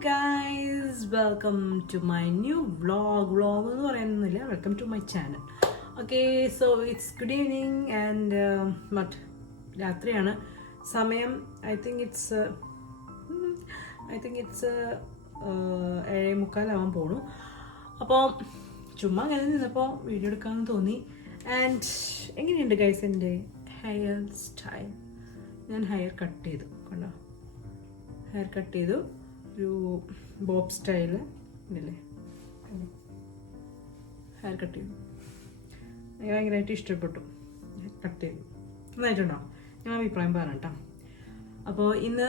guys, welcome to my new vlog എന്ന് പറയുന്നില്ല, welcome to my channel. Okay, so it's good evening and but രാത്രിയാണ് സമയം. I think it's 7:45 ആവാൻ പോണു. അപ്പോൾ ചുമ്മാ അങ്ങനെ നിന്നപ്പോൾ വീഡിയോ എടുക്കാമെന്ന് തോന്നി. ആൻഡ് എങ്ങനെയുണ്ട് ഗൈസ് എൻ്റെ ഹെയർ സ്റ്റൈൽ? ഞാൻ ഹെയർ കട്ട് ചെയ്തു, കണ്ടോ? ഹെയർ കട്ട് ചെയ്തു, ഒരു ബോബ് സ്റ്റൈല് ഇല്ലേ, ഹെയർ കട്ട് ചെയ്തു. എനിക്ക് ഭയങ്കരമായിട്ട് ഇഷ്ടപ്പെട്ടു. കട്ട് ചെയ്തു നന്നായിട്ടുണ്ടോ? ഞാൻ അഭിപ്രായം പറയാം കേട്ടോ. അപ്പോൾ ഇന്ന്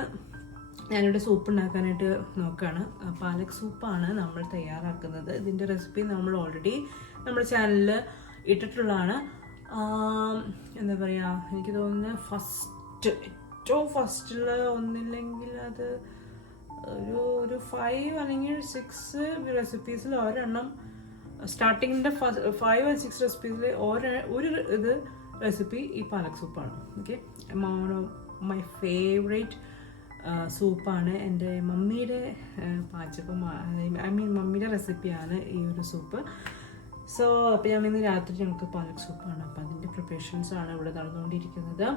ഞാനിവിടെ സൂപ്പ് ഉണ്ടാക്കാനായിട്ട് നോക്കുകയാണ്. പാലക് സൂപ്പാണ് നമ്മൾ തയ്യാറാക്കുന്നത്. ഇതിൻ്റെ റെസിപ്പി നമ്മൾ ഓൾറെഡി നമ്മുടെ ചാനലിൽ ഇട്ടിട്ടുള്ളതാണ്. എന്താ പറയുക, എനിക്ക് തോന്നുന്നത് ഏറ്റവും ഫസ്റ്റിൽ ഒന്നില്ലെങ്കിൽ അത് ഒരു 5 അല്ലെങ്കിൽ 6 റെസിപ്പീസിൽ ഒരെണ്ണം, സ്റ്റാർട്ടിങ്ങിൻ്റെ 5 or 6 റെസിപ്പീസിൽ ഒരു റെസിപ്പി ഈ പാലക് സൂപ്പാണ്. ഓക്കെ, മൈ ഫേവറേറ്റ് സൂപ്പാണ്. എൻ്റെ മമ്മിയുടെ പാചകം, മമ്മിയുടെ റെസിപ്പിയാണ് ഈ ഒരു സൂപ്പ്. സോ അപ്പോൾ ഞാൻ ഇന്ന് രാത്രി ഞങ്ങൾക്ക് പാലക് സൂപ്പാണ്. അപ്പോൾ അതിൻ്റെ പ്രിപ്പറേഷൻസാണ് ഇവിടെ നടന്നുകൊണ്ടിരിക്കുന്നത്.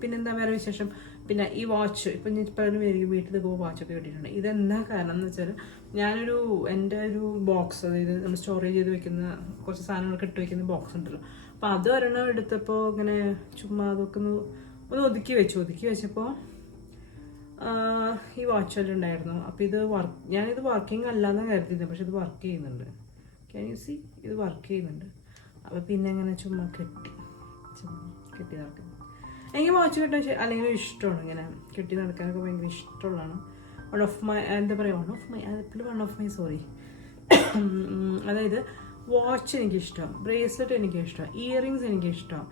പിന്നെന്താ വേറെ വിശേഷം? പിന്നെ ഈ വാച്ച്, ഇപ്പം ഞാൻ പലരും വീട്ടിലേക്ക് വാച്ചൊക്കെ കിട്ടിയിട്ടുണ്ട്. ഇതെന്താ കാരണം എന്ന് വെച്ചാൽ, എൻ്റെ ഒരു ബോക്സ്, അതായത് നമ്മൾ സ്റ്റോറേജ് ചെയ്ത് വെക്കുന്ന കുറച്ച് സാധനങ്ങളൊക്കെ ഇട്ട് വെക്കുന്ന ബോക്സ് ഉണ്ടല്ലോ, അപ്പോൾ അത് ഒരെണ്ണം എടുത്തപ്പോൾ ഇങ്ങനെ ചുമ്മാ അതൊക്കെ ഒന്ന് ഒതുക്കി വെച്ചപ്പോൾ ഈ വാച്ചെല്ലാം ഉണ്ടായിരുന്നു. അപ്പോൾ ഞാനിത് വർക്കിംഗ് അല്ലാന്ന് കരുതിയിരുന്നു, പക്ഷെ ഇത് വർക്ക് ചെയ്യുന്നുണ്ട്. Can you C? ഇത് വർക്ക് ചെയ്യുന്നുണ്ട്. അപ്പോൾ പിന്നെ അങ്ങനെ ചുമ്മാ കെട്ടി നടക്കുന്നു. എനിക്ക് വാച്ച് കെട്ടാൻ അല്ലെങ്കിൽ ഇഷ്ടമാണ്. ഇങ്ങനെ കെട്ടി നടക്കാനൊക്കെ ഭയങ്കര ഇഷ്ടമുള്ളതാണ്. വൺ ഓഫ് മൈ അതായത് വാച്ച് എനിക്കിഷ്ടം, ബ്രേസ്ലെറ്റ് എനിക്കിഷ്ടം, ഇയറിങ്സ് എനിക്കിഷ്ടം,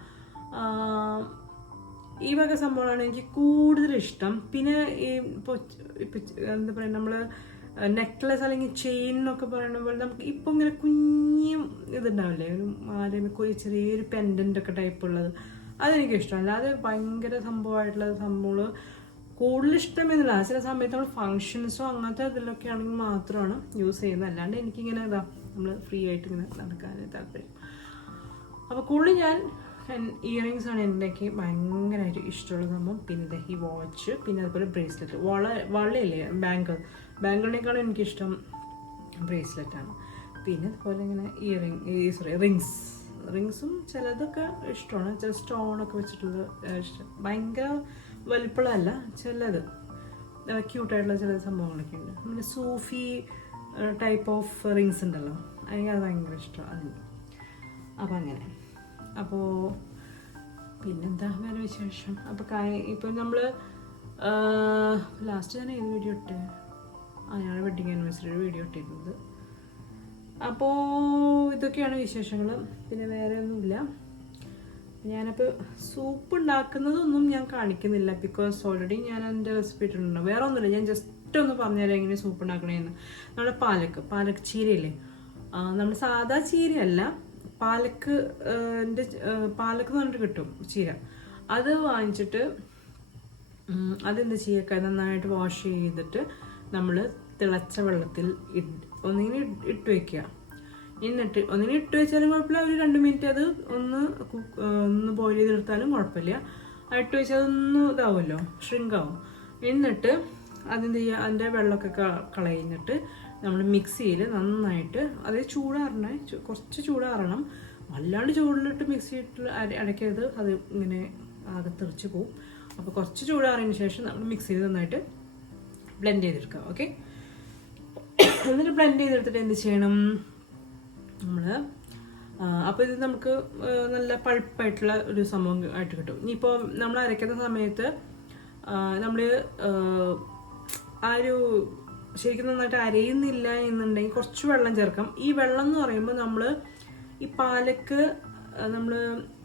ഈ വക സംഭവമാണ് എനിക്ക് കൂടുതൽ ഇഷ്ടം. പിന്നെ ഇപ്പോൾ എന്താ പറയുക, നമ്മൾ നെക്ലസ് അല്ലെങ്കിൽ ചെയിൻ എന്നൊക്കെ പറയുമ്പോൾ നമുക്ക് ഇപ്പം ഇങ്ങനെ കുഞ്ഞും ഇതുണ്ടാവില്ലേ, ഒരു മാലയൊക്കെ ചെറിയൊരു പെൻഡൻ്റ് ഒക്കെ ടൈപ്പ് ഉള്ളത്, അതെനിക്ക് ഇഷ്ടമല്ല. അത് ഭയങ്കര സംഭവമായിട്ടുള്ള സംഭവങ്ങൾ കൂടുതൽ ഇഷ്ടമെന്നില്ല. ചില സമയത്ത് നമ്മൾ ഫങ്ഷൻസോ അങ്ങനത്തെ ഇതിലൊക്കെ ആണെങ്കിൽ മാത്രമാണ് യൂസ് ചെയ്യുന്നത്. അല്ലാണ്ട് എനിക്കിങ്ങനെ നമ്മൾ ഫ്രീ ആയിട്ട് ഇങ്ങനെ നടക്കാൻ താല്പര്യം. അപ്പോൾ കൂടുതൽ ഞാൻ ഇയറിങ്സ് ആണ് എനിക്ക് ഭയങ്കരമായിട്ട് ഇഷ്ടമുള്ള സംഭവം. പിന്നെ ഈ വാച്ച്, പിന്നെ അതുപോലെ ബ്രേസ്ലെറ്റ്, വളയില്ലേ, ബാങ്കിളിനേക്കാളും എനിക്കിഷ്ടം ബ്രേസ്ലെറ്റാണ്. പിന്നെ അതുപോലെ ഇങ്ങനെ റിങ്സും ചിലതൊക്കെ ഇഷ്ടമാണ്. ചില സ്റ്റോണൊക്കെ വെച്ചിട്ടുള്ള ഇഷ്ടം. ഭയങ്കര വലിപ്പമുള്ളതല്ല, ചിലത് ക്യൂട്ടായിട്ടുള്ള ചില സംഭവങ്ങളൊക്കെ ഉണ്ട്. പിന്നെ സൂഫി ടൈപ്പ് ഓഫ് റിങ്സ് ഉണ്ടല്ലോ, എനിക്കത് ഭയങ്കര ഇഷ്ടമാണ് അതിന്. അപ്പം അങ്ങനെ. അപ്പോൾ പിന്നെന്താ വേറെ വിശേഷം? അപ്പോൾ ഇപ്പം നമ്മൾ ലാസ്റ്റ് ഞാൻ ഏത് വീഡിയോ ഇട്ടേ? ഞങ്ങളുടെ വെഡിങ് ആനിവേഴ്സറിയുടെ വീഡിയോ ഇട്ടിരുന്നത്. അപ്പോൾ ഇതൊക്കെയാണ് വിശേഷങ്ങൾ. പിന്നെ വേറെ ഒന്നുമില്ല. ഞാനപ്പോൾ സൂപ്പ് ഉണ്ടാക്കുന്നതൊന്നും ഞാൻ കാണിക്കുന്നില്ല, ബിക്കോസ് ഓൾറെഡി ഞാൻ എൻ്റെ റെസിപ്പി ഇട്ടിട്ടുണ്ട്. വേറെ ഒന്നുമില്ല, ഞാൻ ജസ്റ്റ് ഒന്ന് പറഞ്ഞുതരാം എങ്ങനെ സൂപ്പ് ഉണ്ടാക്കണേന്ന്. നമ്മുടെ പാലക് ചീരയില്ലേ, നമ്മൾ സാധാ ചീരയല്ല, പാലക്ക് എന്ന് പറഞ്ഞിട്ട് കിട്ടും ചീര. അത് വാങ്ങിച്ചിട്ട് അതെന്ത് ചെയ്യുക, നന്നായിട്ട് വാഷ് ചെയ്തിട്ട് നമ്മൾ തിളച്ച വെള്ളത്തിൽ ഒന്നിങ്ങനെ ഇട്ട് വെക്കുക. എന്നിട്ട് ഒന്നിങ്ങനെ ഇട്ട് വെച്ചാലും കുഴപ്പമില്ല, ഒരു 2 മിനിറ്റ് അത് ഒന്ന് ബോയിൽ ചെയ്തെടുത്താലും കുഴപ്പമില്ല. ഇട്ട് വെച്ചാൽ അതൊന്ന് ഇതാവുമല്ലോ, ഷ്രിങ്കാവും. എന്നിട്ട് അതെന്ത് ചെയ്യുക, അതിൻ്റെ വെള്ളമൊക്കെ കളഞ്ഞിട്ട് നമ്മൾ മിക്സിയിൽ നന്നായിട്ട്, അത് കുറച്ച് ചൂടാറണം. വല്ലാണ്ട് ചൂടിലിട്ട് മിക്സിയിട്ട് അടയ്ക്കരുത്, അത് ഇങ്ങനെ ആകെ തെറിച്ച് പോവും. അപ്പോൾ കുറച്ച് ചൂടാറിയതിന് ശേഷം നമ്മൾ മിക്സിയിൽ നന്നായിട്ട് ബ്ലെൻഡ് ചെയ്തെടുക്കുക. ഓക്കെ, എന്നിട്ട് ബ്ലെൻഡ് ചെയ്തെടുത്തിട്ട് എന്ത് ചെയ്യണം നമ്മൾ, അപ്പോൾ ഇത് നമുക്ക് നല്ല പൾപ്പായിട്ടുള്ള ഒരു സംഭവം ആയിട്ട് കിട്ടും. ഇനിയിപ്പോൾ നമ്മൾ അരയ്ക്കുന്ന സമയത്ത് നമ്മൾ ശരിക്കും നന്നായിട്ട് അരയുന്നില്ല എന്നുണ്ടെങ്കിൽ കുറച്ച് വെള്ളം ചേർക്കാം. ഈ വെള്ളം എന്ന് പറയുമ്പോൾ നമ്മൾ ഈ പാലക്ക് നമ്മൾ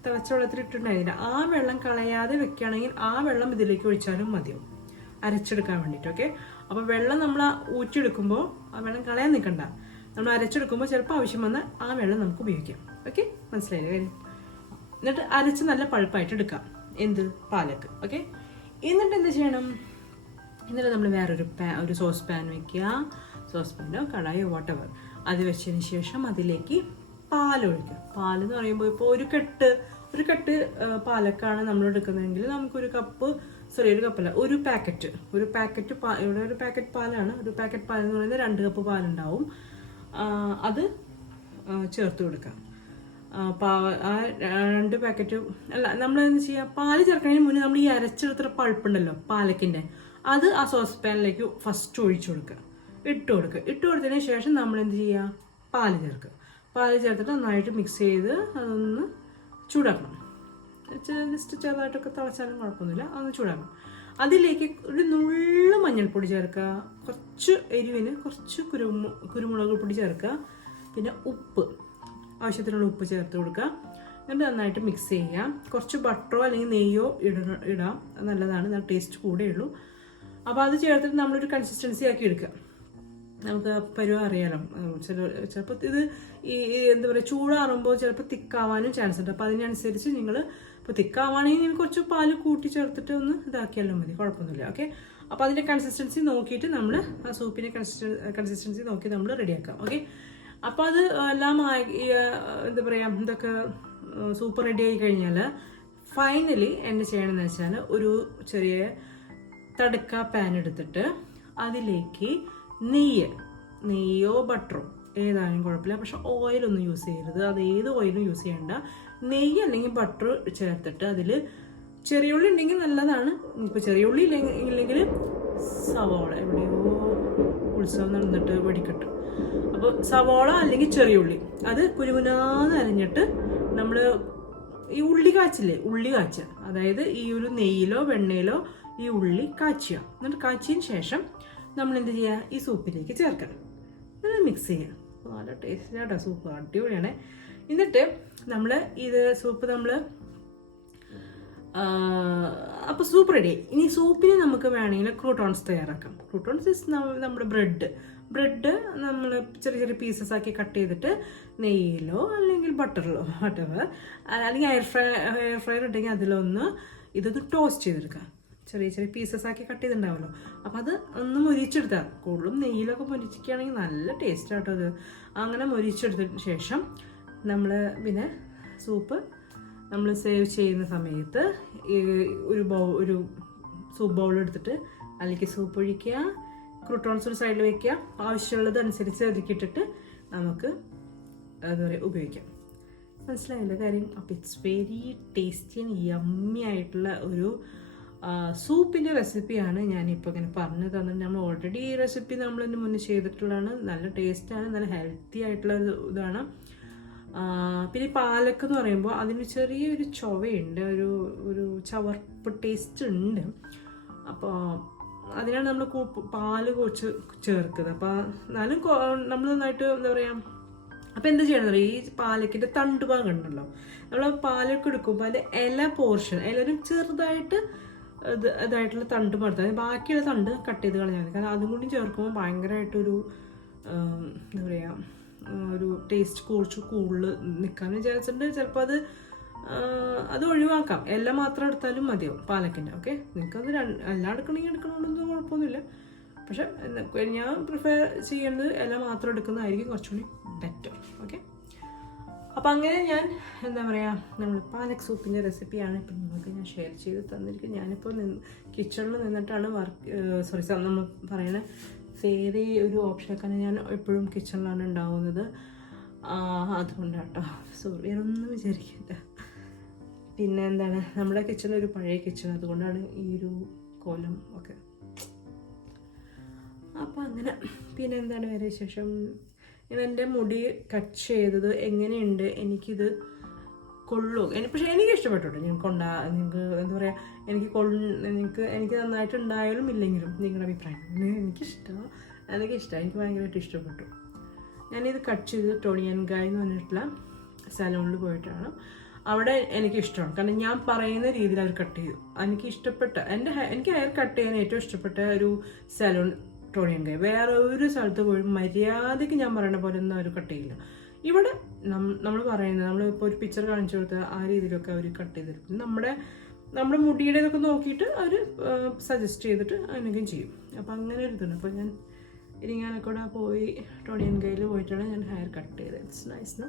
തിളച്ച വെള്ളത്തിൽ ഇട്ടിട്ടുണ്ടായിരുന്നില്ല, ആ വെള്ളം കളയാതെ വെക്കുകയാണെങ്കിൽ ആ വെള്ളം ഇതിലേക്ക് ഒഴിച്ചാലും മതിയാവും അരച്ചെടുക്കാൻ വേണ്ടിയിട്ട്. ഓക്കെ, അപ്പോൾ വെള്ളം നമ്മൾ ഊറ്റിയെടുക്കുമ്പോൾ ആ വെള്ളം കളയാൻ നിൽക്കണ്ട. നമ്മൾ അരച്ചെടുക്കുമ്പോൾ ചിലപ്പോൾ ആവശ്യം വന്നാൽ ആ വെള്ളം നമുക്ക് ഉപയോഗിക്കാം. ഓക്കെ, മനസ്സിലായില്ലേ കാര്യം? എന്നിട്ട് അരച്ച് നല്ല പൾപ്പായിട്ട് എടുക്കാം, എന്ത് പാലക്ക്. ഓക്കെ, എന്നിട്ട് എന്ത് ചെയ്യണം, എന്നിട്ട് നമ്മൾ വേറൊരു ഒരു സോസ് പാൻ വെക്കുക, സോസ് പാനോ കടായോ വാട്ടെവർ. അത് വെച്ചതിന് ശേഷം അതിലേക്ക് പാലൊഴിക്കുക. പാലെന്ന് പറയുമ്പോൾ ഇപ്പോൾ ഒരു കെട്ട് പാലക്കാണ് നമ്മൾ എടുക്കുന്നതെങ്കിൽ നമുക്കൊരു കപ്പല്ല, ഒരു പാക്കറ്റ് ഇവിടെ ഒരു പാക്കറ്റ് പാലാണ്. ഒരു പാക്കറ്റ് പാലെന്ന് പറയുന്നത് 2 കപ്പ് പാലുണ്ടാവും. അത് ചേർത്ത് കൊടുക്കാം. ആ 2 പാക്കറ്റ് അല്ല, നമ്മൾ എന്താ ചെയ്യുക, പാല് ചേർക്കുന്നതിന് മുന്നേ നമ്മൾ ഈ അരച്ചെടുത്ത പൾപ്പുണ്ടല്ലോ പാലക്കിൻ്റെ, അത് ആ സോസ് പാനിലേക്ക് ഫസ്റ്റ് ഒഴിച്ചു കൊടുക്കുക, ഇട്ട് കൊടുത്തതിന് ശേഷം നമ്മൾ എന്ത് ചെയ്യുക, പാല് ചേർത്തിട്ട് നന്നായിട്ട് മിക്സ് ചെയ്ത് അതൊന്ന് ചൂടാക്കണം. ജസ്റ്റ് ചെറുതായിട്ടൊക്കെ തിളച്ചാലും കുഴപ്പമൊന്നുമില്ല, അതൊന്ന് ചൂടാക്കണം. അതിലേക്ക് ഒരു നുള്ളു മഞ്ഞൾപ്പൊടി ചേർക്കുക, കുറച്ച് എരിവിന് കുറച്ച് കുരുമുളക് പൊടി ചേർക്കുക, പിന്നെ ഉപ്പ്, ആവശ്യത്തിനുള്ള ഉപ്പ് ചേർത്ത് കൊടുക്കുക. എന്നിട്ട് നന്നായിട്ട് മിക്സ് ചെയ്യുക. കുറച്ച് ബട്ടറോ അല്ലെങ്കിൽ നെയ്യോ ഇടാം, നല്ലതാണ്, നല്ല ടേസ്റ്റ് കൂടെയുള്ളൂ. അപ്പോൾ അത് ചേർത്തിട്ട് നമ്മളൊരു കൺസിസ്റ്റൻസി ആക്കി എടുക്കുക. നമുക്ക് പരുവം അറിയാലോ, ചിലപ്പോൾ ഇത് എന്താ പറയുക, ചൂടാറുമ്പോൾ ചിലപ്പോൾ തിക്കാവാനും ചാൻസ് ഉണ്ട്. അപ്പോൾ അതിനനുസരിച്ച് നിങ്ങൾ ഇപ്പോൾ തിക്കാവാണെങ്കിൽ നിങ്ങൾ കുറച്ച് പാല് കൂട്ടി ചേർത്തിട്ട് ഒന്ന് ഇതാക്കിയാലും മതി, കുഴപ്പമൊന്നുമില്ല. ഓക്കെ, അപ്പോൾ അതിൻ്റെ കൺസിസ്റ്റൻസി നോക്കിയിട്ട് നമ്മൾ ആ സൂപ്പിൻ്റെ കൺസിസ്റ്റൻസി നോക്കി നമ്മൾ റെഡിയാക്കാം. ഓക്കെ, അപ്പോൾ അത് എല്ലാം എന്താ പറയുക, ഇതൊക്കെ സൂപ്പ് റെഡി ആയി കഴിഞ്ഞാൽ ഫൈനലി എന്ത് ചെയ്യണമെന്ന് വെച്ചാൽ ഒരു ചെറിയ തടുക്ക പാൻ എടുത്തിട്ട് അതിലേക്ക് നെയ്യോ ബട്ടറോ ഏതായാലും കുഴപ്പമില്ല, പക്ഷെ ഓയിലൊന്നും യൂസ് ചെയ്യരുത്. അത് ഏത് ഓയിലും യൂസ് ചെയ്യണ്ട. നെയ്യ് അല്ലെങ്കിൽ ബട്ടർ ചേർത്തിട്ട് അതിൽ ചെറിയുള്ളി ഉണ്ടെങ്കിൽ നല്ലതാണ്. ഇപ്പോൾ ചെറിയുള്ളി ഇല്ലെങ്കിൽ സവോള, എവിടെയോ ഉത്സവം നടന്നിട്ട് വെടിക്കെട്ട്, അപ്പോൾ സവോള അല്ലെങ്കിൽ ചെറിയുള്ളി അത് കുരുകുനാന്ന് അരിഞ്ഞിട്ട് നമ്മൾ ഈ ഉള്ളി കാച്ചുക, അതായത് ഈ ഒരു നെയ്യിലോ വെണ്ണയിലോ ഈ ഉള്ളി കാച്ചുക. എന്നിട്ട് കാച്ചിയതിന് ശേഷം നമ്മൾ എന്ത് ചെയ്യുക, ഈ സൂപ്പിലേക്ക് ചേർക്കണം, എന്നിട്ട് മിക്സ് ചെയ്യുക. നല്ല ടേസ്റ്റിയാട്ടോ സൂപ്പ്, അടിപൊളിയാണ്. എന്നിട്ട് നമ്മൾ സൂപ്പ് അപ്പോൾ സൂപ്പ് റെഡി. ഇനി സൂപ്പിന് നമുക്ക് വേണമെങ്കിൽ ക്രൂട്ടോൺസ് തയ്യാറാക്കാം. ക്രൂട്ടോൺസ് നമ്മുടെ ബ്രെഡ് നമ്മൾ ചെറിയ ചെറിയ പീസസ് ആക്കി കട്ട് ചെയ്തിട്ട് നെയ്യിലോ അല്ലെങ്കിൽ ബട്ടറിലോ whatever, അല്ലെങ്കിൽ എയർ ഫ്രയർ ഉണ്ടെങ്കിൽ അതിലൊന്ന് ഇതൊന്ന് ടോസ്റ്റ് ചെയ്തെടുക്കുക. ചെറിയ ചെറിയ പീസസ് ആക്കി കട്ട് ചെയ്തിട്ടുണ്ടാവുമല്ലോ, അപ്പോൾ അത് ഒന്ന് മൊരിച്ചെടുത്താൽ, കൂടുതലും നെയ്യിലൊക്കെ മൊരിച്ചിക്കുകയാണെങ്കിൽ നല്ല ടേസ്റ്റ് ആട്ടോ അത്. അങ്ങനെ മൊരിച്ചെടുത്തതിന് ശേഷം നമ്മൾ പിന്നെ സൂപ്പ് നമ്മൾ സേവ് ചെയ്യുന്ന സമയത്ത് ഒരു സൂപ്പ് ബൗൾ എടുത്തിട്ട് അതിലേക്ക് സൂപ്പ് ഒഴിക്കുക, ക്രൂട്ടോൺസ് ഒരു സൈഡിൽ വയ്ക്കുക, ആവശ്യമുള്ളത് അനുസരിച്ച് അതിക്കിട്ടിട്ട് നമുക്ക് എന്താ പറയുക ഉപയോഗിക്കാം. മനസ്സിലായില്ല കാര്യം? അപ്പോൾ it's very tasty and yummy ആയിട്ടുള്ള ഒരു സൂപ്പിൻ്റെ റെസിപ്പിയാണ് ഞാനിപ്പോൾ ഇങ്ങനെ പറഞ്ഞു തന്നത്. നമ്മൾ ഓൾറെഡി ഈ റെസിപ്പി നമ്മളിതിന് മുന്നേ ചെയ്തിട്ടുള്ളതാണ്. നല്ല ടേസ്റ്റാണ്, നല്ല ഹെൽത്തി ആയിട്ടുള്ള ഇതാണ്. പിന്നെ പാലക്ക് എന്ന് പറയുമ്പോൾ അതിന് ചെറിയൊരു ചൊവയുണ്ട്, ഒരു ചവർപ്പ് ടേസ്റ്റ് ഉണ്ട്. അപ്പോൾ അതിനാണ് നമ്മൾ പാല് കുറച്ച് ചേർക്കുന്നത്. അപ്പോൾ എന്നാലും നമ്മൾ നന്നായിട്ട് എന്താ പറയുക, അപ്പോൾ എന്ത് ചെയ്യണം അറിയാം, ഈ പാലക്കിൻ്റെ തണ്ട് ഭാഗം ഉണ്ടല്ലോ, നമ്മൾ പാലൊക്കെ എടുക്കുമ്പോൾ അതിൻ്റെ ഇലൊരു ചെറുതായിട്ട് ഇതായിട്ടുള്ള തണ്ട് മടുത്താൽ ബാക്കിയുള്ള തണ്ട് കട്ട് ചെയ്ത് കളഞ്ഞാൽ മതി. കാരണം അതും കൂടി ചേർക്കുമ്പോൾ ഭയങ്കരമായിട്ടൊരു എന്താ പറയുക, ഒരു ടേസ്റ്റ് കുറച്ച് കൂടുതൽ നിൽക്കാൻ വിചാരിച്ചിട്ടുണ്ട്. ചിലപ്പോൾ അത് ഒഴിവാക്കാം, എല്ലാം മാത്രം എടുത്താലും മതിയാവും പാലക്കിൻ്റെ. ഓക്കെ, നിങ്ങൾക്കത് എല്ലാം എടുക്കണമെന്നൊന്നും കുഴപ്പമൊന്നുമില്ല. പക്ഷെ ഞാൻ പ്രിഫർ ചെയ്യുന്നത് എല്ലാം മാത്രം എടുക്കുന്നതായിരിക്കും കുറച്ചുകൂടി ബെറ്റർ. ഓക്കെ, അപ്പം അങ്ങനെ ഞാൻ എന്താ പറയുക, നമ്മൾ പാലക് സൂപ്പിൻ്റെ റെസിപ്പിയാണ് ഇപ്പം നിങ്ങൾക്ക് ഞാൻ ഷെയർ ചെയ്ത് തന്നിരിക്കുന്നത്. ഞാനിപ്പോൾ കിച്ചണിൽ നിന്നിട്ടാണ് നമ്മൾ പറയുന്നത് വേറെ ഒരു ഓപ്ഷനൊക്കെ ഞാൻ എപ്പോഴും കിച്ചണിലാണ് ഉണ്ടാവുന്നത്, അതുകൊണ്ടാട്ടോ. സോറി, വേറൊന്നും വിചാരിക്കില്ല. പിന്നെ എന്താണ്, നമ്മുടെ കിച്ചൺ ഒരു പഴയ കിച്ചൺ, അതുകൊണ്ടാണ് ഈ ഒരു കോലം ഒക്കെ. അപ്പം അങ്ങനെ പിന്നെ എന്താണ് വേറെ വിശേഷം? ഞാൻ എൻ്റെ മുടി കട്ട് ചെയ്തത് എങ്ങനെയുണ്ട്, എനിക്കിത് കൊള്ളൂ, പക്ഷേ എനിക്ക് ഇഷ്ടപ്പെട്ടു. നിങ്ങൾക്ക് എന്താ പറയുക, എനിക്ക് നന്നായിട്ടുണ്ടായാലും ഇല്ലെങ്കിലും നിങ്ങളുടെ അഭിപ്രായം എനിക്കിഷ്ടമാണ്, എനിക്ക് ഭയങ്കരമായിട്ട് ഇഷ്ടപ്പെട്ടു. ഞാനിത് കട്ട് ചെയ്ത് ടോണിയൻ ഗായ് എന്ന് പറഞ്ഞിട്ടുള്ള സലൂണിൽ പോയിട്ടാണ്. അവിടെ എനിക്കിഷ്ടമാണ്, കാരണം ഞാൻ പറയുന്ന രീതിയിൽ അവർ കട്ട് ചെയ്തു. എനിക്ക് ഹെയർ കട്ട് ചെയ്യാൻ ഏറ്റവും ഇഷ്ടപ്പെട്ട ഒരു സലൂൺ ടോണിയൻ ഗായ്. വേറെ ഒരു സ്ഥലത്ത് പോയി മര്യാദയ്ക്ക് ഞാൻ പറയുന്ന പോലെ ഒന്നും അവർ കട്ട് ചെയ്യില്ല. ഇവിടെ നമ്മൾ പറയുന്നത്, നമ്മളിപ്പോൾ ഒരു പിക്ചർ കാണിച്ചു കൊടുത്താൽ ആ രീതിയിലൊക്കെ അവർ കട്ട് ചെയ്തിരിക്കും. നമ്മുടെ നമ്മുടെ മുടിയുടെ ഇതൊക്കെ നോക്കിയിട്ട് അവർ സജസ്റ്റ് ചെയ്തിട്ട് അങ്ങനെയൊക്കെ ചെയ്യും. അപ്പോൾ അങ്ങനെ ഒരു ഇതുണ്ട്. അപ്പോൾ ഞാൻ ഇരിങ്ങാലക്കുട പോയി ടോണിയൻ കയ്യിൽ പോയിട്ടാണ് ഞാൻ ഹെയർ കട്ട് ചെയ്തത്. It's nice no,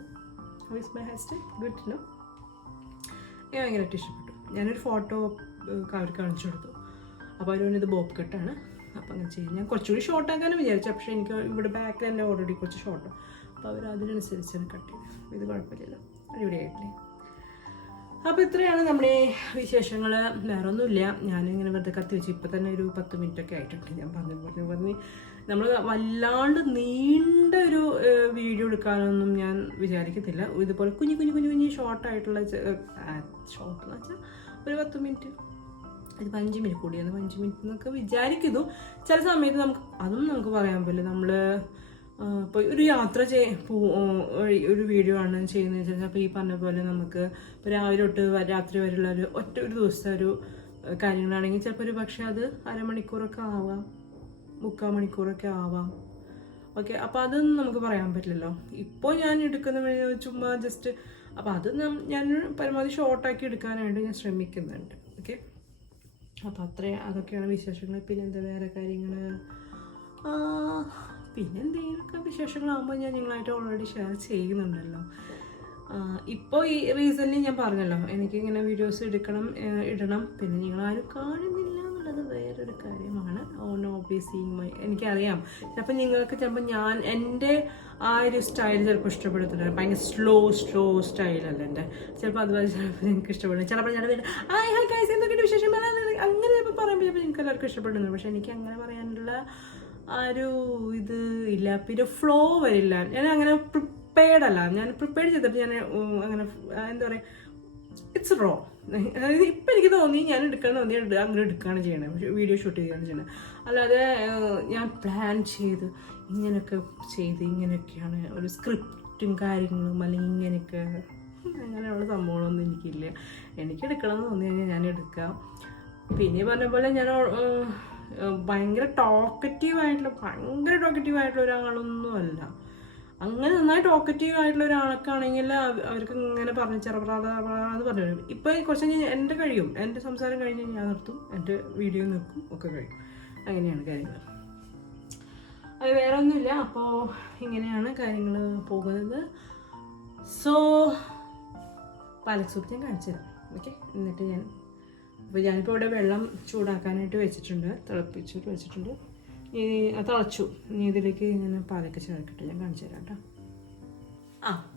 how is my hair style, good no? ഞാൻ ഭയങ്കരമായിട്ട് ഇഷ്ടപ്പെട്ടു. ഞാനൊരു ഫോട്ടോ അവർക്ക് കാണിച്ചു കൊടുത്തു. അപ്പോൾ അവർ ഇത് ബോബ് കട്ടാണ്. അപ്പോൾ അങ്ങനെ ചെയ്യും. ഞാൻ കുറച്ചുകൂടി ഷോർട്ട് ആക്കാനും വിചാരിച്ചു, പക്ഷേ എനിക്ക് ഇവിടെ ബാക്കിൽ തന്നെ ഓൾറെഡി കുറച്ച് ഷോർട്ടോ, അപ്പോൾ അവർ അതിനനുസരിച്ചാണ് കട്ട് ചെയ്തത്. ഇത് കുഴപ്പമില്ലല്ലോ, അടിപൊളിയായിട്ടില്ലേ? അപ്പോൾ ഇത്രയാണ് നമ്മുടെ വിശേഷങ്ങൾ. വേറെ ഒന്നുമില്ല. ഞാനിങ്ങനെ വെറുതെ കത്തി വെച്ച് ഇപ്പോൾ തന്നെ ഒരു 10 മിനിറ്റൊക്കെ ആയിട്ടുണ്ട്. ഞാൻ പറഞ്ഞ് നമ്മൾ വല്ലാണ്ട് നീണ്ട ഒരു വീഡിയോ എടുക്കാനൊന്നും ഞാൻ വിചാരിക്കത്തില്ല. ഇതുപോലെ കുഞ്ഞു ഷോർട്ടായിട്ടുള്ള ഷോർട്ട് എന്ന് വെച്ചാൽ ഒരു 10 മിനിറ്റ്, ഒരു 5 മിനിറ്റ് കൂടിയാണ്, 5 മിനിറ്റ് എന്നൊക്കെ വിചാരിക്കുന്നു. ചില സമയത്ത് നമുക്ക് പറയാൻ പറ്റില്ല. നമ്മൾ ഇപ്പോൾ ഒരു യാത്ര ഒരു വീഡിയോ ആണ് ചെയ്യുന്നത് വെച്ചാൽ, അപ്പോൾ ഈ പറഞ്ഞ പോലെ നമുക്ക് ഇപ്പോൾ രാവിലെ തൊട്ട് രാത്രി വരെയുള്ള ഒരു ദിവസത്തെ ഒരു കാര്യങ്ങളാണെങ്കിൽ ചിലപ്പോൾ ഒരു പക്ഷേ അത് അരമണിക്കൂറൊക്കെ ആവാം, 3/4 മണിക്കൂറൊക്കെ ആവാം. ഓക്കെ, അപ്പോൾ അതൊന്നും നമുക്ക് പറയാൻ പറ്റില്ലല്ലോ. ഇപ്പോൾ ഞാൻ എടുക്കുന്ന ചുമ്മാ ജസ്റ്റ്, അപ്പോൾ അത് ഞാൻ പരമാവധി ഷോർട്ടാക്കി എടുക്കാനായിട്ട് ഞാൻ ശ്രമിക്കുന്നുണ്ട്. ഓക്കെ, അപ്പോൾ അതൊക്കെയാണ് വിശേഷങ്ങൾ. പിന്നെ എന്താ വേറെ കാര്യങ്ങൾ? പിന്നെ എന്തെങ്കിലുമൊക്കെ വിശേഷങ്ങളാകുമ്പോൾ ഞാൻ നിങ്ങളായിട്ട് ഓൾറെഡി ഷെയർ ചെയ്യുന്നുണ്ടല്ലോ. ഇപ്പോൾ ഈ റീസൺലി ഞാൻ പറഞ്ഞല്ലോ, എനിക്കിങ്ങനെ വീഡിയോസ് ഇടണം. പിന്നെ നിങ്ങളാരും കാണുന്നില്ല എന്നുള്ളത് വേറൊരു കാര്യമാണ്. എനിക്കറിയാം ചിലപ്പോൾ നിങ്ങൾക്ക് ചിലപ്പോൾ എൻ്റെ ആ ഒരു സ്റ്റൈൽ ചിലപ്പോൾ ഇഷ്ടപ്പെടുത്തില്ല. ഭയങ്കര സ്ലോ സ്റ്റൈലല്ല എൻ്റെ. ചിലപ്പോൾ അതുപോലെ ചിലപ്പോൾ നിങ്ങൾക്ക് ഇഷ്ടപ്പെടുന്നു. ചിലപ്പോൾ ഞാൻ ഹായ് ഗൈസ് എന്തൊക്കെയാണ് വിശേഷം അങ്ങനെ ചിലപ്പോൾ പറയുമ്പോൾ ചിലപ്പോൾ നിങ്ങൾക്ക് എല്ലാവർക്കും ഇഷ്ടപ്പെടുന്നു. പക്ഷെ എനിക്ക് അങ്ങനെ പറയാനുള്ള ആ ഒരു ഇത് ഇല്ല. പിന്നെ ഫ്ലോ വരില്ല. ഞാൻ അങ്ങനെ പ്രിപ്പയർഡ് അല്ല. ഞാൻ പ്രിപ്പയർ ചെയ്തിട്ട് ഞാൻ അങ്ങനെ എന്താ പറയുക, ഇറ്റ്സ് റോ. അതായത് ഇപ്പം എനിക്ക് തോന്നി ഞാൻ അങ്ങനെ എടുക്കുകയാണ് ചെയ്യണത്, വീഡിയോ ഷൂട്ട് ചെയ്യുകയാണ് ചെയ്യണത്. അല്ലാതെ ഞാൻ പ്ലാൻ ചെയ്ത് ഇങ്ങനെയൊക്കെയാണ് ഒരു സ്ക്രിപ്റ്റും കാര്യങ്ങളും അല്ലെങ്കിൽ ഇങ്ങനെയൊക്കെ അങ്ങനെയുള്ള സംഭവങ്ങളൊന്നും എനിക്കില്ല. എനിക്ക് എടുക്കണമെന്ന് തോന്നി കഴിഞ്ഞാൽ ഞാൻ എടുക്കാം. പിന്നെ പറഞ്ഞ പോലെ ഞാൻ ഭയങ്കര ടോക്കറ്റീവ് ആയിട്ടുള്ള ഒരാളൊന്നും അല്ല. അങ്ങനെ നന്നായി ടോക്കറ്റീവ് ആയിട്ടുള്ള ഒരാൾക്കാണെങ്കിൽ അവർക്ക് ഇങ്ങനെ പറഞ്ഞ് ചെറുപ്രാന്ന് പറഞ്ഞു വരും. ഇപ്പം കുറച്ച് കഴിഞ്ഞാൽ എൻ്റെ സംസാരം കഴിഞ്ഞ് ഞാൻ നിർത്തും, എൻ്റെ വീഡിയോ നിർക്കും, ഒക്കെ കഴിയും. അങ്ങനെയാണ് കാര്യങ്ങൾ. അത് വേറെ ഒന്നുമില്ല. അപ്പോൾ ഇങ്ങനെയാണ് കാര്യങ്ങൾ പോകുന്നത്. സോ പാലക് സൂപ്പ് ഞാൻ കാണിച്ചു തരാം. ഓക്കെ, എന്നിട്ട് ഞാനിപ്പോൾ ഇവിടെ വെള്ളം ചൂടാക്കാനായിട്ട് തിളപ്പിച്ചിട്ട് വെച്ചിട്ടുണ്ട്. തിളച്ചു. ഇനി ഇതിലേക്ക് ഇങ്ങനെ പാലൊക്കെ ചേർക്കട്ടെ, ഞാൻ കാണിച്ചു തരാം കേട്ടോ.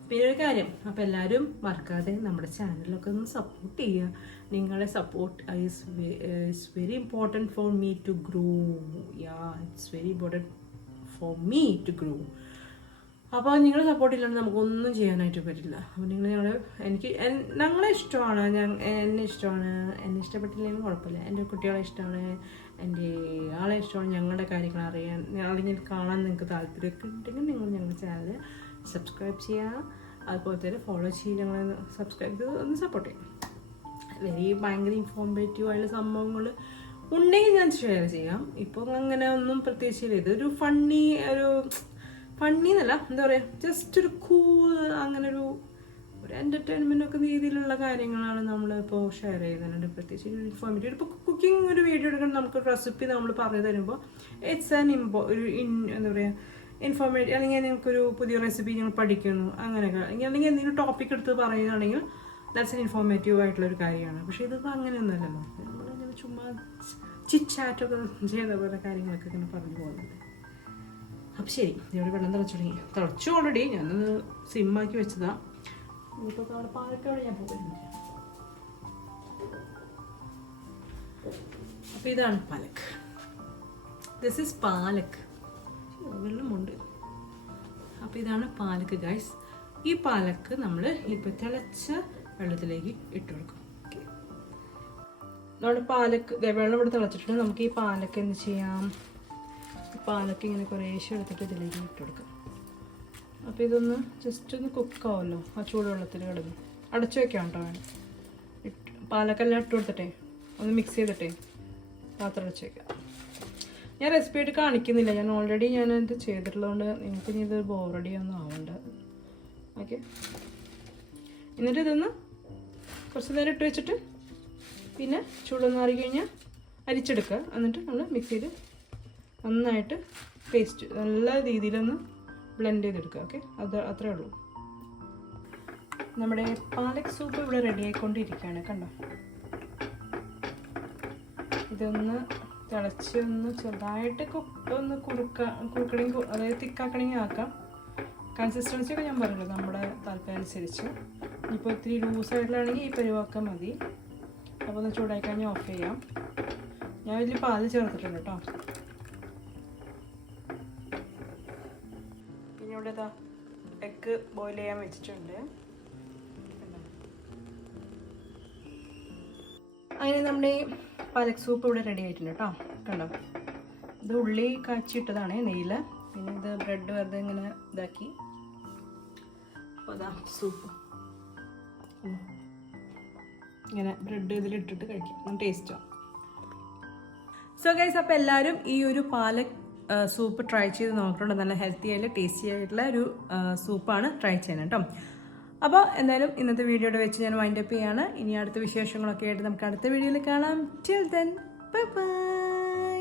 പിന്നെ ഒരു കാര്യം, അപ്പോൾ എല്ലാവരും മറക്കാതെ നമ്മുടെ ചാനലൊക്കെ ഒന്ന് സപ്പോർട്ട് ചെയ്യുക. നിങ്ങളുടെ support is very important for me to grow. It's very important for me to grow. അപ്പോൾ നിങ്ങളുടെ സപ്പോർട്ട് ഇല്ലാണ്ട് നമുക്കൊന്നും ചെയ്യാനായിട്ട് പറ്റില്ല. അപ്പോൾ ഞങ്ങളെ ഇഷ്ടമാണ്, എന്നെ ഇഷ്ടമാണ്. എന്നെ ഇഷ്ടപ്പെട്ടില്ലെങ്കിൽ കുഴപ്പമില്ല. എൻ്റെ കുട്ടികളെ ഇഷ്ടമാണ്, എൻ്റെ ആളെ ഇഷ്ടമാണ്. ഞങ്ങളുടെ കാര്യങ്ങൾ അറിയാൻ അല്ലെങ്കിൽ കാണാൻ നിങ്ങൾക്ക് താല്പര്യമൊക്കെ ഉണ്ടെങ്കിൽ നിങ്ങൾ ഞങ്ങളുടെ ചാനൽ സബ്സ്ക്രൈബ് ചെയ്യുക. അതുപോലെ തന്നെ ഫോളോ ചെയ്യുക. ഞങ്ങൾ സബ്സ്ക്രൈബ് ചെയ്ത് ഒന്ന് സപ്പോർട്ട് ചെയ്യും. ഭയങ്കര ഇൻഫോർമേറ്റീവ് ആയിട്ടുള്ള സംഭവങ്ങൾ ഉണ്ടെങ്കിൽ ഞാൻ ഷെയർ ചെയ്യാം. ഇപ്പം അങ്ങനെ ഒന്നും പ്രത്യേകിച്ചില്ല. ഇതൊരു ഫണ്ണി എന്നല്ല, എന്താ പറയുക, ജസ്റ്റ് ഒരു കൂൾ അങ്ങനെ ഒരു എൻ്റർടൈൻമെൻ്റ് ഒക്കെ രീതിയിലുള്ള കാര്യങ്ങളാണ് നമ്മളിപ്പോൾ ഷെയർ ചെയ്യുന്നുണ്ട്. പ്രത്യേകിച്ച് ഇൻഫോർമേറ്റീവ്. ഇപ്പോൾ കുക്കിംഗ് ഒരു വീഡിയോ എടുക്കണം, നമുക്ക് റെസിപ്പി നമ്മൾ പറഞ്ഞു തരുമ്പോൾ ഇറ്റ്സ് എന്താ പറയുക, ഇൻഫോർമേറ്റീവ്. അല്ലെങ്കിൽ നിങ്ങൾക്കൊരു പുതിയ റെസിപ്പി നിങ്ങൾ പഠിക്കുന്നു അങ്ങനെയൊക്കെ, അല്ലെങ്കിൽ എന്തെങ്കിലും ടോപ്പിക് എടുത്ത് പറയുകയാണെങ്കിൽ ദാറ്റ്സ് ഇൻഫോർമേറ്റീവ് ആയിട്ടുള്ളൊരു കാര്യമാണ്. പക്ഷേ ഇതിപ്പോൾ അങ്ങനെയൊന്നുമല്ലല്ലോ. നമ്മളിങ്ങനെ ചുമ്മാ ചിറ്റാറ്റൊക്കെ ചെയ്യുന്ന പോലെ കാര്യങ്ങളൊക്കെ ഇങ്ങനെ പറഞ്ഞു പോകുന്നുണ്ട്. അപ്പം ശരി, ഇവിടെ വെള്ളം തിളച്ചു ഓൾറെഡി. ഞാനത് സിമ്മാക്കി വെച്ചതാണ്. ഇപ്പോൾ അവിടെ പാലക്കാട് ഞാൻ പോകുന്നില്ല. അപ്പോൾ ഇതാണ് പാലക്. This is palak. വെള്ളമുണ്ട്. അപ്പോൾ ഇതാണ് പാലക് ഗൈസ്. ഈ പാലക് നമ്മൾ ഇപ്പോൾ തിളച്ച വെള്ളത്തിലേക്ക് ഇട്ട് കൊടുക്കും. നമ്മുടെ പാലക് വെള്ളം ഇവിടെ തിളച്ചിട്ടുണ്ട്. നമുക്ക് ഈ പാലക് എന്ത് ചെയ്യാം, പാലൊക്കെ ഇങ്ങനെ കുറേശ്ശെ എടുത്തിട്ട് ഇതിലേക്ക് ഇട്ട് കൊടുക്കാം. അപ്പോൾ ഇതൊന്ന് ജസ്റ്റ് ഒന്ന് കുക്കാവുമല്ലോ ആ ചൂടുവെള്ളത്തിൽ കിടന്ന്. അടച്ചു വെക്കാം കേട്ടോ. വേണം പാലക്കെല്ലാം ഇട്ട് കൊടുത്തിട്ടേ ഒന്ന് മിക്സ് ചെയ്തിട്ടേ പാത്രം അടച്ചു വെക്കാം. ഞാൻ റെസിപ്പി ആയിട്ട് കാണിക്കുന്നില്ല. ഞാൻ ഓൾറെഡി ഇത് ചെയ്തിട്ടുള്ളതുകൊണ്ട് നിങ്ങൾക്ക് ഇനി ഇത് ബോറടിയൊന്നും ആവണ്ട. ഓക്കെ, എന്നിട്ട് ഇതൊന്ന് കുറച്ച് നേരം ഇട്ട് വെച്ചിട്ട് പിന്നെ ചൂടൊന്ന് മാറി കഴിഞ്ഞാൽ അരിച്ചെടുക്കുക. എന്നിട്ട് നമ്മൾ മിക്സിയിൽ നന്നായിട്ട് പേസ്റ്റ് നല്ല രീതിയിലൊന്ന് ബ്ലെൻഡ് ചെയ്തെടുക്കുക. ഓക്കെ, അത് അത്രേ ഉള്ളൂ. നമ്മുടെ പാലക് സൂപ്പ് ഇവിടെ റെഡി ആയിക്കൊണ്ടിരിക്കുകയാണ്. കണ്ടോ, ഇതൊന്ന് തിളച്ച് ഒന്ന് ചെറുതായിട്ട് ഒന്ന് കുറുക്കണമെങ്കിൽ, അതായത് തിക്കാക്കണമെങ്കിൽ ആക്കാം. കൺസിസ്റ്റൻസി ഒക്കെ ഞാൻ പറഞ്ഞല്ലോ നമ്മുടെ താല്പര്യം അനുസരിച്ച്. ഇപ്പോൾ ഒത്തിരി ലൂസായിട്ടുള്ളതാണെങ്കിൽ ഈ പരിവാക്ക മതി. അപ്പോൾ ഒന്ന് ചൂടായി കഴിഞ്ഞാൽ ഓഫ് ചെയ്യാം. ഞാൻ ഇതിൽ പാല് ചേർത്തിട്ടുണ്ട് കേട്ടോ. പിന്നെ ഇവിടെ ഇതാ എഗ്ഗ് ബോയിൽ ചെയ്യാൻ വെച്ചിട്ടുണ്ട്. അതിന് നമ്മുടെ ഈ പാലക് സൂപ്പ് ഇവിടെ റെഡി ആയിട്ടുണ്ട് കേട്ടോ. കണ്ടോ, ഇത് ഉള്ളി കാച്ചിട്ടതാണ് നെയ്യിൽ. പിന്നെ ഇത് ബ്രെഡ് വെറുതെ ഇങ്ങനെ ഇതാക്കി. അപ്പോൾ അതാ സൂപ്പ് ഇങ്ങനെ ബ്രെഡ് ഇതിലിട്ടിട്ട് കഴിക്കാം, ടേസ്റ്റോ. സോ ഗൈസ്, അപ്പോൾ എല്ലാവരും ഈ ഒരു പാലക് സൂപ്പ് ട്രൈ ചെയ്ത് നോക്കിയിട്ടുണ്ട്. നല്ല ഹെൽത്തി ആയിട്ടുള്ള ടേസ്റ്റി ആയിട്ടുള്ള ഒരു സൂപ്പാണ് ട്രൈ ചെയ്യണം കേട്ടോ. അപ്പോൾ എന്തായാലും ഇന്നത്തെ വീഡിയോയുടെ വെച്ച് ഞാൻ വൈൻഡപ്പ് ചെയ്യാണ്. ഇനി അടുത്ത വിശേഷങ്ങളൊക്കെ ആയിട്ട് നമുക്ക് അടുത്ത വീഡിയോയിൽ കാണാം. Till then bye bye.